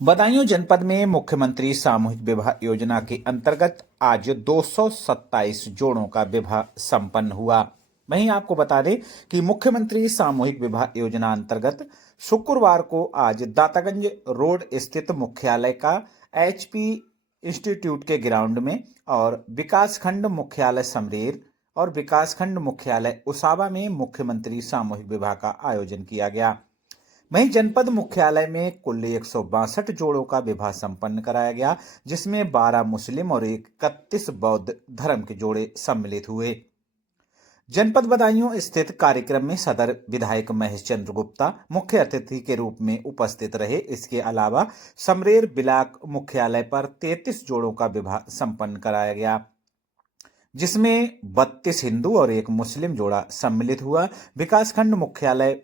बदायूं जनपद में मुख्यमंत्री सामूहिक विवाह योजना के अंतर्गत आज 227 जोड़ों का विवाह संपन्न हुआ। वहीं आपको बता दें कि मुख्यमंत्री सामूहिक विवाह योजना अंतर्गत शुक्रवार को आज दातागंज रोड स्थित मुख्यालय का एचपी इंस्टीट्यूट के ग्राउंड में और विकासखंड मुख्यालय समरेर और विकासखंड मुख्यालय उसावा में मुख्यमंत्री सामूहिक विवाह का आयोजन किया गया। वहीं जनपद मुख्यालय में कुल 162 जोड़ों का विवाह संपन्न कराया गया, जिसमें 12 मुस्लिम और 31 बौद्ध धर्म के जोड़े सम्मिलित हुए। जनपद बदायूं स्थित कार्यक्रम में सदर विधायक महेश चंद्र गुप्ता मुख्य अतिथि के रूप में उपस्थित रहे। इसके अलावा समरेर ब्लॉक मुख्यालय पर 33 जोड़ों का विवाह संपन्न कराया गया, जिसमें 32 हिंदू और 1 मुस्लिम जोड़ा सम्मिलित हुआ। विकासखंड मुख्यालय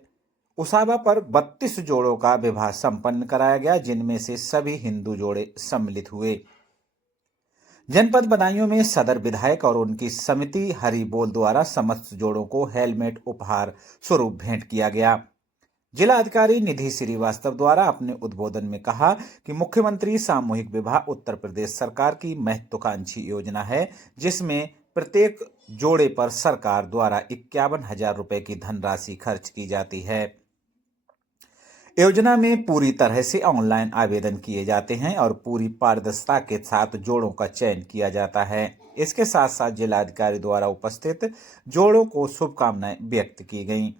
उसावा पर 32 जोड़ों का विवाह संपन्न कराया गया, जिनमें से सभी हिंदू जोड़े सम्मिलित हुए। जनपद बदायूं में सदर विधायक और उनकी समिति हरिबोल द्वारा समस्त जोड़ों को हेलमेट उपहार स्वरूप भेंट किया गया। जिला अधिकारी निधि श्रीवास्तव द्वारा अपने उद्बोधन में कहा कि मुख्यमंत्री सामूहिक विवाह उत्तर प्रदेश सरकार की महत्वाकांक्षी योजना है, जिसमें प्रत्येक जोड़े पर सरकार द्वारा 51,000 रुपए की धनराशि खर्च की जाती है। योजना में पूरी तरह से ऑनलाइन आवेदन किए जाते हैं और पूरी पारदर्शिता के साथ जोड़ों का चयन किया जाता है। इसके साथ साथ जिलाधिकारी द्वारा उपस्थित जोड़ों को शुभकामनाएं व्यक्त की गईं।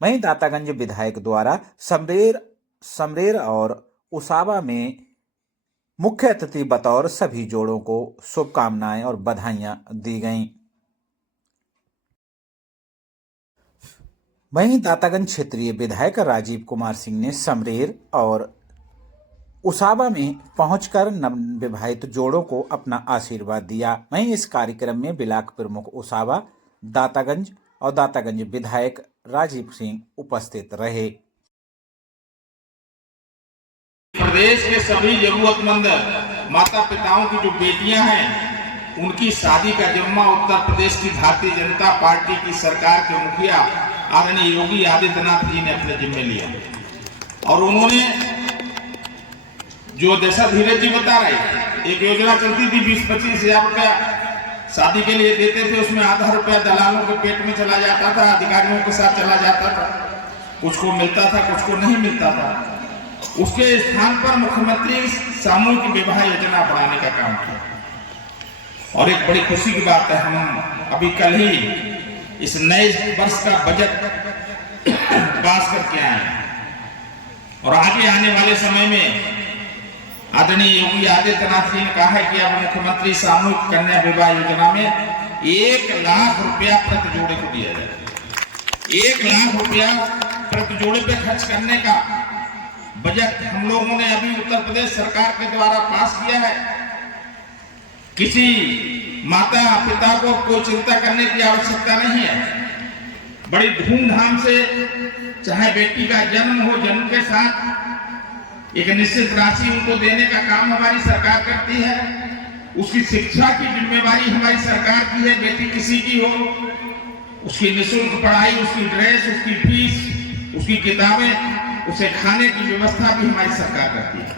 वहीं दातागंज विधायक द्वारा समरेर और उसावा में मुख्य अतिथि बतौर सभी जोड़ों को शुभकामनाएं और बधाइयां दी गईं। वहीं दातागंज क्षेत्रीय विधायक राजीव कुमार सिंह ने समरेर और उसावा में पहुंचकर नवविवाहित जोड़ों को अपना आशीर्वाद दिया। वहीं इस कार्यक्रम में ब्लॉक प्रमुख उसावा, दातागंज और दातागंज विधायक राजीव सिंह उपस्थित रहे। प्रदेश के सभी जरूरतमंद माता पिताओं की जो बेटियां हैं, उनकी शादी का जिम्मा उत्तर प्रदेश की भारतीय जनता पार्टी की सरकार के मुखिया आदरणीय योगी आदित्यनाथ जी ने अपने जिम्मे लिया। और उन्होंने जो जैसा धीरज जी बता रहे, एक योजना चलती थी 20-25 हजार रुपया शादी के लिए देते थे, उसमें आधा रुपया दलालों के पेट में चला जाता था, अधिकारियों के साथ चला जाता था, कुछ को मिलता था, कुछ को नहीं मिलता था। उसके स्थान पर मुख्यमंत्री सामूहिक विवाह योजना बनाने का काम किया। और एक बड़ी खुशी की बात है, हम अभी कल ही इस नए वर्ष का बजट पास करके आए और आगे आने वाले समय में आदरणीय योगी आदित्यनाथ जी ने कहा है कि अब मुख्यमंत्री सामूहिक कन्या विवाह योजना में 1 लाख रुपया प्रति जोड़े को दिया जाए। 1 लाख रुपया प्रति जोड़े पे खर्च करने का बजट हम लोगों ने अभी उत्तर प्रदेश सरकार के द्वारा पास किया है। किसी माता पिता को कोई चिंता करने की आवश्यकता नहीं है। बड़ी धूमधाम से चाहे बेटी का जन्म हो, जन्म के साथ एक निश्चित राशि उनको देने का काम हमारी सरकार करती है। उसकी शिक्षा की जिम्मेवारी हमारी सरकार की है। बेटी किसी की हो, उसकी निःशुल्क पढ़ाई, उसकी ड्रेस, उसकी फीस, उसकी किताबें, उसे खाने की व्यवस्था भी हमारी सरकार करती है।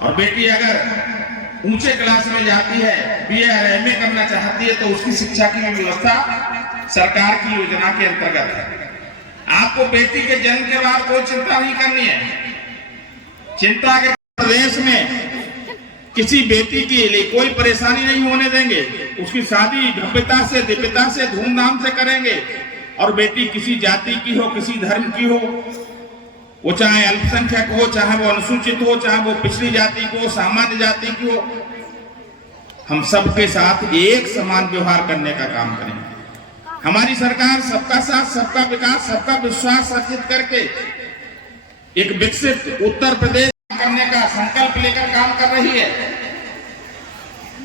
और बेटी अगर ऊंचे क्लास में जाती है, बीए और एमए करना चाहती है, तो उसकी शिक्षा की व्यवस्था सरकार की योजना के अंतर्गत है। आपको बेटी के जन्म के बाद कोई चिंता नहीं करनी है। चिंता के प्रदेश में किसी बेटी के लिए कोई परेशानी नहीं होने देंगे। उसकी शादी भव्यता से, दिव्यता से, धूमधाम से करेंगे। और बेटी किसी जाति की हो, किसी धर्म की हो, वो चाहे अल्पसंख्यक हो, चाहे वो अनुसूचित हो, चाहे वो पिछड़ी जाति को, सामान्य जाति की हो, हम सबके साथ एक समान व्यवहार करने का काम करेंगे। हमारी सरकार सबका साथ, सबका विकास, सबका विश्वास अर्जित करके एक विकसित उत्तर प्रदेश करने का संकल्प लेकर काम कर रही है।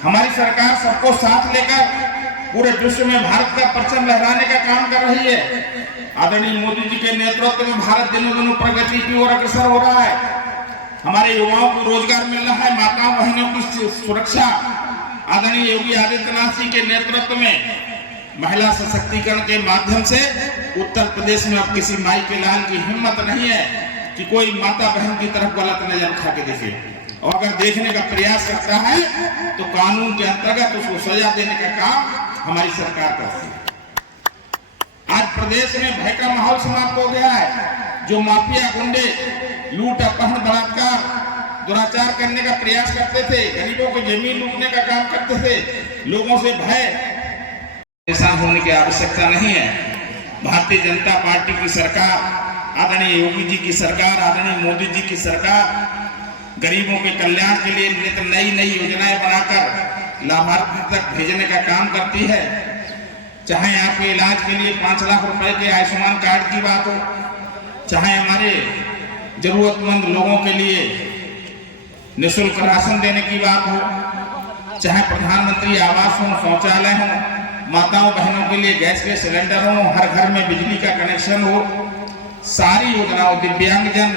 हमारी सरकार सबको साथ लेकर पूरे विश्व में भारत का परचम लहराने का काम कर रही है। आदरणीय मोदी जी के नेतृत्व में भारत दिनों दिन प्रगति की ओर अग्रसर हो रहा है। हमारे युवाओं को रोजगार मिल रहा है, माताओं बहनों की सुरक्षा आदरणीय योगी आदित्यनाथ जी के नेतृत्व में महिला सशक्तिकरण के माध्यम से उत्तर प्रदेश में अब किसी माई के लाल की हिम्मत नहीं है कि कोई माता बहन की तरफ गलत नजर उठा के देखे, और अगर देखने का प्रयास करता है तो कानून के अंतर्गत उसको सजा देने का काम हमारी सरकार करती है। आज प्रदेश में भय का माहौल समाप्त हो गया है। जो माफिया गुंडे लूट, अपहरण, बलात्कार, दुराचार करने का प्रयास करते थे, गरीबों को जमीन लूटने का काम करते थे, लोगों से भय परेशान होने की आवश्यकता नहीं है। भारतीय जनता पार्टी की सरकार, आदरणीय योगी जी की सरकार, आदरणीय मोदी जी की सरकार गरीबों के कल्याण के लिए नित नई नई योजनाएं बनाकर लाभार्थी तक भेजने का काम करती है। चाहे आपके इलाज के लिए 5 लाख रुपए के आयुष्मान कार्ड की बात हो, चाहे हमारे जरूरतमंद लोगों के लिए निःशुल्क राशन देने की बात हो, चाहे प्रधानमंत्री आवास हो, शौचालय हो, माताओं बहनों के लिए गैस के सिलेंडर हो, हर घर में बिजली का कनेक्शन हो, सारी योजनाओं, दिव्यांगजन,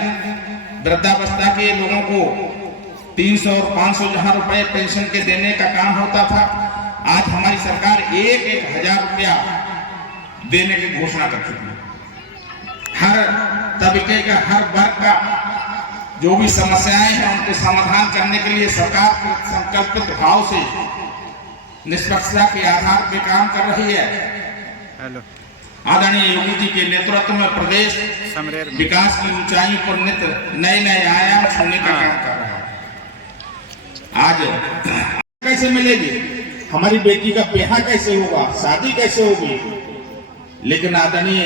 वृद्धावस्था के लोगों को 300 और 500 जहां रुपए पेंशन के देने का काम होता था, आज हमारी सरकार 1,000 रुपया देने की घोषणा कर चुकी है। हर तबके का, हर वर्ग का जो भी समस्याएं हैं उनको समाधान करने के लिए सरकार संकल्पित भाव से निष्पक्षता के आधार पर काम कर रही है। आदरणीय योगी जी के नेतृत्व में प्रदेश विकास की ऊंचाई पर नित नए नए आयाम छूने का काम कर रहा है। आज कैसे मिलेगी, हमारी बेटी का ब्याह कैसे होगा, शादी कैसे होगी, लेकिन आदरणीय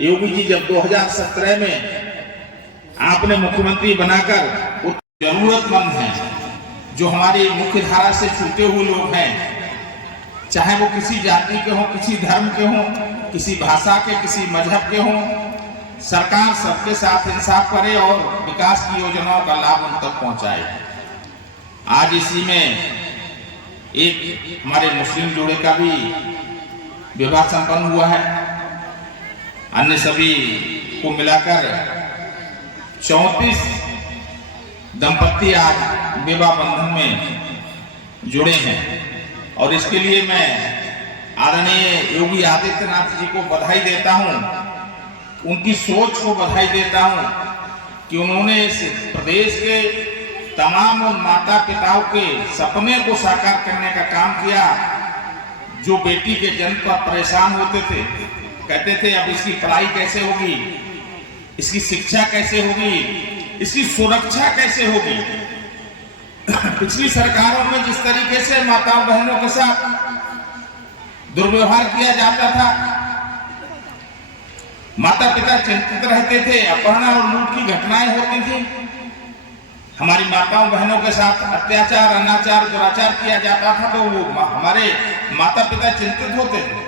योगी जी जब 2017 में आपने मुख्यमंत्री बनाकर जरूरतमंद हैं, जो हमारी मुख्य धारा से छूटे हुए लोग हैं, चाहे वो किसी जाति के हों, किसी धर्म के हों, किसी भाषा के, किसी मजहब के हों, सरकार सबके साथ इंसाफ करे और विकास की योजनाओं का लाभ उन तक पहुंचाए। आज इसी में एक हमारे मुस्लिम जोड़े का भी विवाह संपन्न हुआ है। अन्य सभी को मिलाकर 34 दंपत्ति आज विवाह बंधन में जुड़े हैं, और इसके लिए मैं आदरणीय योगी आदित्यनाथ जी को बधाई देता हूं, उनकी सोच को बधाई देता हूं कि उन्होंने इस प्रदेश के तमाम उन माता पिताओं के सपने को साकार करने का काम किया, जो बेटी के जन्म पर परेशान होते थे, कहते थे अब इसकी पढ़ाई कैसे होगी, इसकी शिक्षा कैसे होगी, इसकी सुरक्षा कैसे होगी। पिछली सरकारों में जिस तरीके से माताओं बहनों के साथ दुर्व्यवहार किया जाता था, माता पिता चिंतित रहते थे, अपहरण और लूट की घटनाएं होती थी, हमारी माताओं बहनों के साथ अत्याचार, अनाचार, दुराचार किया जाता था, तो वो हमारे माता पिता चिंतित होते थे।